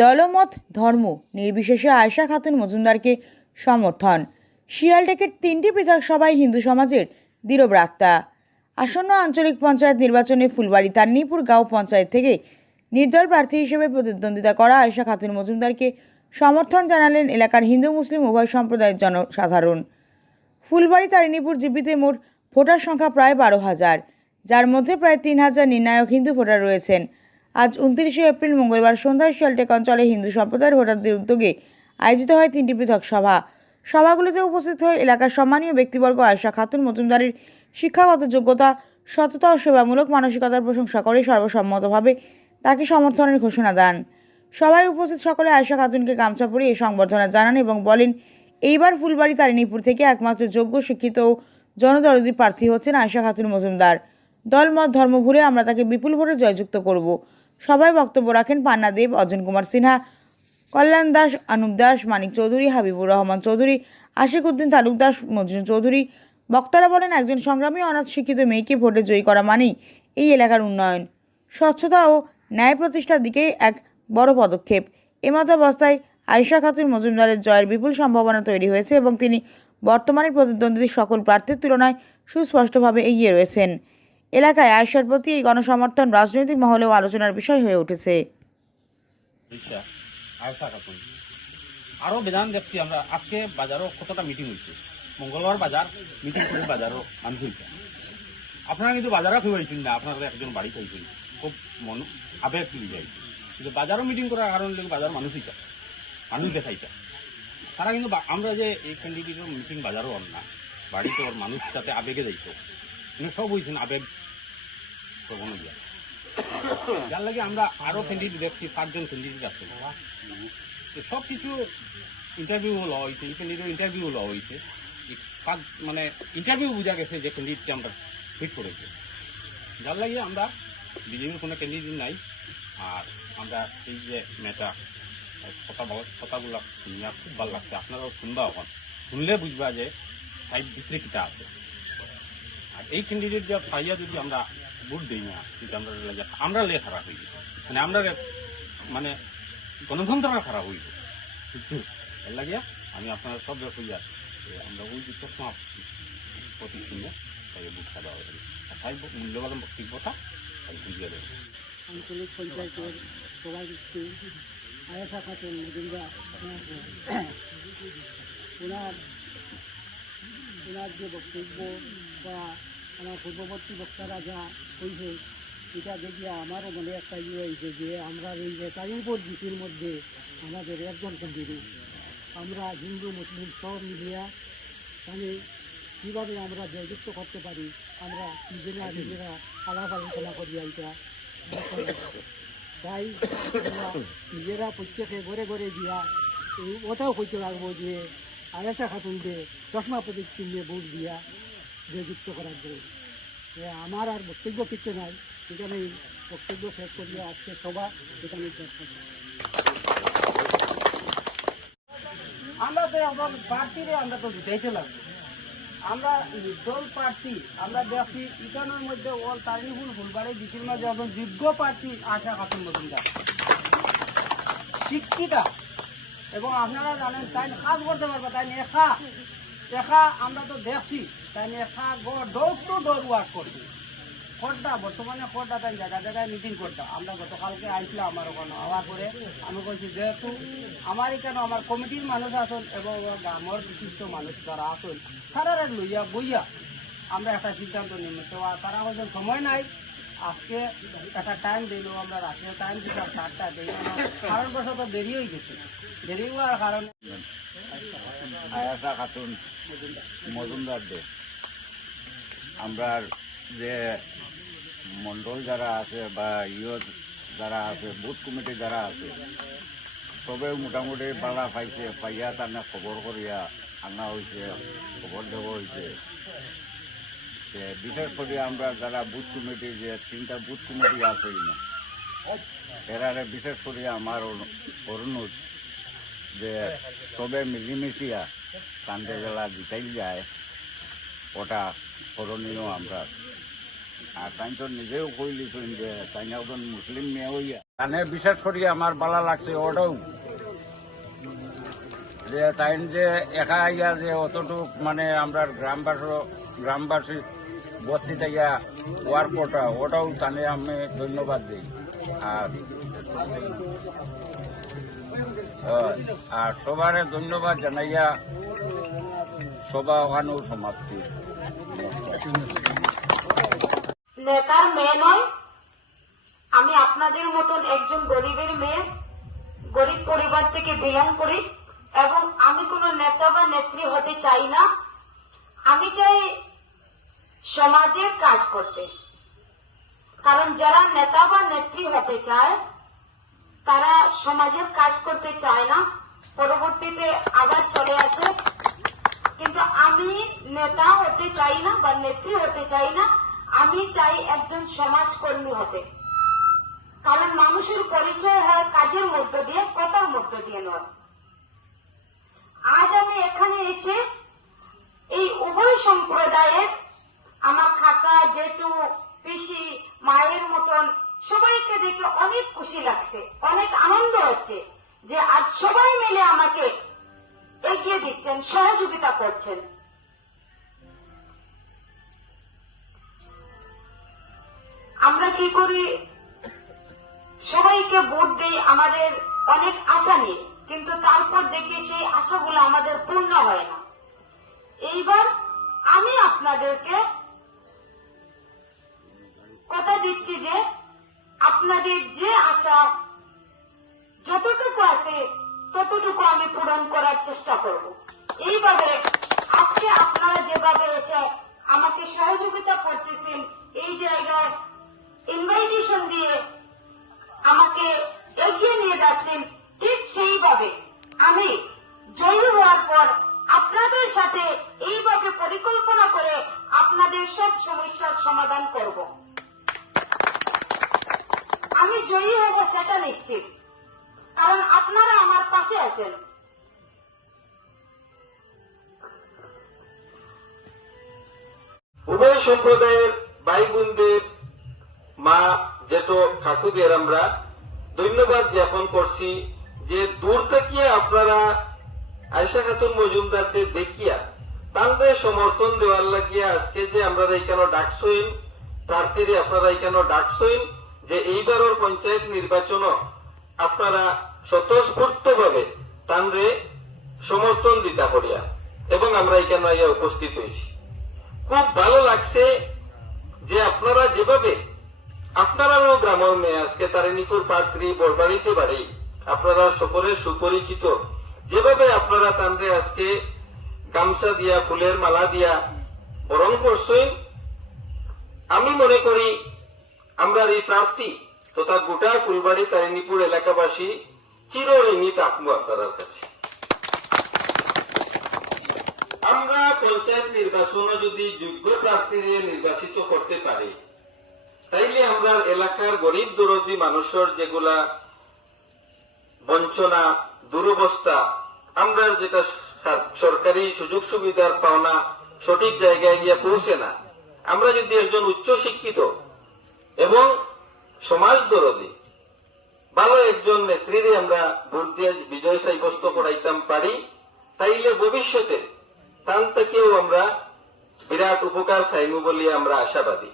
দলমত ধর্ম নির্বিশেষে আয়েশা খাতুন মজুমদারকে সমর্থন। শিয়ালটেকের 3টি পৃথক সভায় হিন্দু সমাজের দৃঢ় বার্তা। আসন্ন আঞ্চলিক পঞ্চায়েত নির্বাচনে ফুলবাড়ী তারিণীপুর গাঁও পঞ্চায়েত থেকে নির্দল প্রার্থী হিসেবে প্রতিদ্বন্দ্বিতা করা আয়েশা খাতুন মজুমদারকে সমর্থন জানালেন এলাকার হিন্দু মুসলিম উভয় সম্প্রদায়ের জনসাধারণ। ফুলবাড়ী তারিণীপুর জিপিতে মোট ভোটার সংখ্যা প্রায় 12,000, যার মধ্যে প্রায় 3,000 নির্ণায়ক হিন্দু ভোটার রয়েছেন। আজ 29শে এপ্রিল মঙ্গলবার সন্ধ্যায় শিয়ালটেক অঞ্চলে হিন্দু সম্প্রদায়ের ভোটারদের উদ্যোগে আয়োজিত হয় 3টি পৃথক সভা। সভাগুলিতে উপস্থিত হয়ে এলাকার সম্মানীয় ব্যক্তিবর্গ আয়েশা খাতুন মজুমদারের শিক্ষাগত যোগ্যতা, সততা ও সেবামূলক মানসিকতার প্রশংসা করে সর্বসম্মতভাবে তাকে সমর্থনের ঘোষণা দেন। সভায় উপস্থিত সকলে আয়েশা খাতুনকে গামছা পরিয়ে সংবর্ধনা জানান এবং বলেন, এইবার ফুলবাড়ী তারিণীপুর থেকে একমাত্র যোগ্য, শিক্ষিত ও জনদরদী প্রার্থী হচ্ছেন আয়েশা খাতুন মজুমদার। দলমত ধর্ম ভুলে আমরা তাকে বিপুল ভোটে জয়যুক্ত করব। সভায় বক্তব্য রাখেন পান্না দেব, অর্জুন কুমার সিনহা, কল্যাণ দাস, অনুপ দাস, মানিক চৌধুরী, হাবিবুর রহমান চৌধুরী, আশিক উদ্দিন তালুকদার, মজনু চৌধুরী। বক্তারা বলেন, একজন সংগ্রামী অনাথ শিক্ষিত মেয়েকে ভোটে জয়ী করা মানেই এই এলাকার উন্নয়ন, স্বচ্ছতা ও ন্যায় প্রতিষ্ঠার দিকে এক বড় পদক্ষেপ। এমতাবস্থায় আয়েশা খাতুন মজুমদারের জয়ের বিপুল সম্ভাবনা তৈরি হয়েছে এবং তিনি বর্তমানে প্রতিদ্বন্দ্বী সকল প্রার্থীর তুলনায় সুস্পষ্টভাবে এগিয়ে রয়েছেন। এলাকায় আয়েশার প্রতি এই গণসমর্থন রাজনৈতিক মহলেও আলোচনার বিষয় হয়ে উঠেছে। আরো বেদান দেখছি আমরা আজকে বাজারও কতটা মিটিং হয়েছে, মঙ্গলবার বাজার মিটিং করে বাজারও আনছিল। আপনারা কিন্তু বাজারও খুঁজেছেন না, আপনারা একজন বাড়ি খাইছেন, খুব মন আবেগ তুলে যায়। কিন্তু বাজারও মিটিং করার কারণ বাজার মানুষই চায়, মানুষ দেখাইটা তারা কিন্তু আমরা যে এই ক্যান্ডিডেটের মিটিং বাজারও অন না, বাড়িতে ওর মানুষ যাতে আবেগে যাইতো, কিন্তু সব হয়েছেন আবেগ প্রবণ দিয়া। যার লাগে আমরা আরো ক্যান্ডিডেট দেখছি, 5জন ক্যান্ডিডেট আছে, সব কিছু ইন্টারভিউ লওয়া হয়েছে, এই ক্যান্ডিডেট ইন্টারভিউ লওয়া হয়েছে, মানে ইন্টারভিউ বোঝা গেছে যে ক্যান্ডিডেটকে আমরা ফিট করেছি। যার লাগে আমরা বিজেপির কোনো ক্যান্ডিডেট নাই। আর আমরা এই যে মেয়েটা কথাগুলো শুনিয়া খুব ভালো লাগছে, আপনারাও শুনবা, এখন শুনলে বুঝবা যে সাইড ভিতরে কিটা আছে। আর এই ক্যান্ডিডেট যা পাইয়া যদি আমরা ভোট দিই না, কিন্তু আমরা লে খারাপ হইব, মানে আমরা মানে গণতন্ত্র খারাপ হইব। কিন্তু এর লাগিয়া আমি আপনারা সব হইয়া আমরা ওই যে প্রতীক শুনে তাই ভোট খাওয়া হবে, তাই মূল্যবান বক্তব্যটা তাই বুঝিয়ে দেবে। আঞ্চলিক পঞ্চায়েতের সভাপতি আয়েশা খাতুন মজুমদার, ওনার যে বক্তব্য বা আমার পূর্ববর্তী বক্তারা যা হয়েছে, এটা দেখিয়ে আমারও মনে একটা হয়েছে যে আমরা এই যে তারিণীপুর জিপির মধ্যে আমাদের একজন ক্যান্ডিডেট, আমরা হিন্দু মুসলিম সব মিলিয়া তাহলে কীভাবে আমরা জয়যুক্ত করতে পারি, আমরা নিজেরা আলাপ আলোচনা করি। এইটা তাই নিজেরা প্রত্যেকে ঘরে ঘরে দিয়া ওটাও করতে লাগবো যে আয়েশা খাতুনকে চশমা প্রতীক চিহ্নে ভোট দিয়া জয়যুক্ত করার জন্য। আমার আর বক্তব্য কিছু নাই, এখানে বক্তব্য শেষ করিয়া আজকে সভা এখানে শেষ করি। আমরা তো এখন প্রার্থীরে আমরা তো জিতাইতে লাগবে। আমরা দল প্রার্থী আমরা দেখছি ইটানোর মধ্যে ওর তারিণীপুর ফুলবাড়ি দিকির মাঝে এখন যোগ্য প্রার্থী আয়েশা খাতুন মজুমদার, শিক্ষিতা, এবং আপনারা জানেন তাই কাজ করতে পারবে, তাই একা আমরা তো দেখছি তাই একা ডোর টু ডোর ওয়ার্ক করছি। খোর্দা বর্তমানে খোর্দা তাই জায়গায় জায়গায় মিটিং করতাম। আমরা গতকালকে আইছিলাম আমার ওখানে হওয়ার পরে আমি বলছি যেহেতু আমার এখানে আমার কমিটির মানুষ আসুন এবং গ্রামের বিশিষ্ট মানুষ যারা আসুন তারা লইয়া বইয়া আমরা একটা সিদ্ধান্ত নিব। তো তারা বলছেন সময় নাই, আজকে একটা টাইম দিল, আমরা রাত্রে টাইম দিলাম 4টা দিই, কারণবশত দেরি হয়ে গেছে। দেরি হওয়ার কারণে আয়েশা খাতুন মজুমদার দে আমরা যে মন্ডল যারা আছে বা যারা আছে, বুথ কমিটি যারা আছে, সবে মোটামুটি বাড়া পাইছে, পাইয়া তার খবর করিয়া আনা হয়েছে, খবর দেওয়া হয়েছে। বিশেষ করে আমরা যারা বুথ কমিটি, যে 3টা বুথ কমিটি আছে এরারে বিশেষ করে আমার অনুরোধ যে সবে মিলিমিশিয়া কান্দে জেলা জিতাই যায়, ওটা করণীয় আমরা। আর তাই তো নিজেও কইলিছেন যে তাই মুসলিম মেয়ে হইয়া মানে বিশেষ করে আমার ভালো লাগছে ওটাও যে তাই যে একা ইয়া যে অতটুক মানে আমরা গ্রামবাসী বস্তি থেকে ওয়ার্কটা ওটাও তানে আমি ধন্যবাদ দিই। আর সবার ধন্যবাদ জানাইয়া সভা ওখানেও সমাপ্তি। নেতার মেয়ে নয়, আমি আপনাদের মতন একজন গরিবের মেয়ে, গরিব পরিবার থেকে বিলং করি এবং আমি কোনো নেতা বা নেত্রী হতে চাই না। আমি চাই সমাজের কাজ করতে, কারণ যারা নেতা বা নেত্রী হতে চায় তারা সমাজের কাজ করতে চায় না, পরবর্তীতে আবার চলে আসে। কিন্তু আমি নেতা হতে চাই না বা নেত্রী হতে চাই না, আমি চাই একজন সমাজকর্মী হতে। কারণ মানুষের পরিচয় হয় কাজের মধ্য দিয়ে, কথার মধ্য দিয়ে নয়। আজ আমি এখানে এসে এই উভয় সম্প্রদায়ের আমার কাকা, জেঠু, পিসি, মায়ের মতন সবাইকে দেখে অনেক খুশি লাগছে, অনেক আনন্দ হচ্ছে যে আজ সবাই মিলে আমাকে এগিয়ে দিচ্ছেন, সহযোগিতা করছেন। আমরা কি করি, সবাইকে ভোট দিই আমাদের অনেক আশা নিয়ে, কিন্তু তারপর দেখি সেই আশাগুলো আমাদের পূর্ণ হয় না। এইবার আমি আপনাদেরকে কথা দিচ্ছি যে আপনাদের যে আশা যতটুকু আছে ততটুকু আমি পূরণ করার চেষ্টা করব। এইভাবে আজকে আপনারা যেভাবে এসে আমাকে সহযোগিতা করতেছেন, এই জায়গায় ইনভাইটেশন দিয়ে আমাকে এগিয়ে নিয়ে যাচ্ছেন, ঠিক সেইভাবে আমি জয়ী হওয়ার পর আপনাদের সাথে এইভাবে পরিকল্পনা করে আপনাদের সব সমস্যার সমাধান করব। আমি জয়ী হব সেটা নিশ্চিত, কারণ আপনারা আমার পাশে আছেন। উভয় সম্প্রদায়ের ভাই বোনদের, মা, জেঠো, কাকুদের আমরা ধন্যবাদ জ্ঞাপন করছি যে দূর থেকে আপনারা আয়েশা খাতুন মজুমদারদের দেখিয়া তাদের সমর্থন দেওয়ার লাগিয়া আজকে যে আমরা এখানে ডাকছইন, প্রার্থীরে আপনারা এখানে ডাকছইন যে এইবারের পঞ্চায়েত নির্বাচন আপনারা স্বতঃস্ফূর্ত ভাবে তানরে সমর্থন দিতা করিয়া এবং আমরা এখানে উপস্থিত হয়েছি। খুব ভালো লাগছে যে আপনারা যেভাবে আপনারাও গ্রামের মেয়ে, আজকে তারিণীপুর পাত্রী, বড়বাড়িতে বাড়ি, আপনারা সকলের সুপরিচিত, যেভাবে আপনারা তানরে আজকে গামছা দিয়া, ফুলের মালা দিয়া বরণ করছেন, আমি মনে করি আমরা এই প্রার্থী তথা গোটা ফুলবাড়ি তারিণীপুর এলাকাবাসী চিরঋণী থাকবো আপনার কাছে। আমরা পঞ্চায়েত নির্বাচনে যদি যোগ্য প্রার্থী নির্বাচিত করতে পারি, তাইলে আমরা এলাকার গরিব দরদি মানুষের যেগুলা বঞ্চনা, দুরবস্থা, আমরা যেটা সরকারি সুযোগ সুবিধার পাওনা সঠিক জায়গায় গিয়ে পৌঁছে না, আমরা যদি একজন উচ্চ শিক্ষিত এবং সমাজ দরদি ভালো একজন নেত্রীরে আমরা ভোট দিয়ে বিজয় সাব্যস্ত করাইতাম পারি, তাইলে ভবিষ্যতে তান থেকেও আমরা বিরাট উপকার পাইমু বলে আমরা আশাবাদী।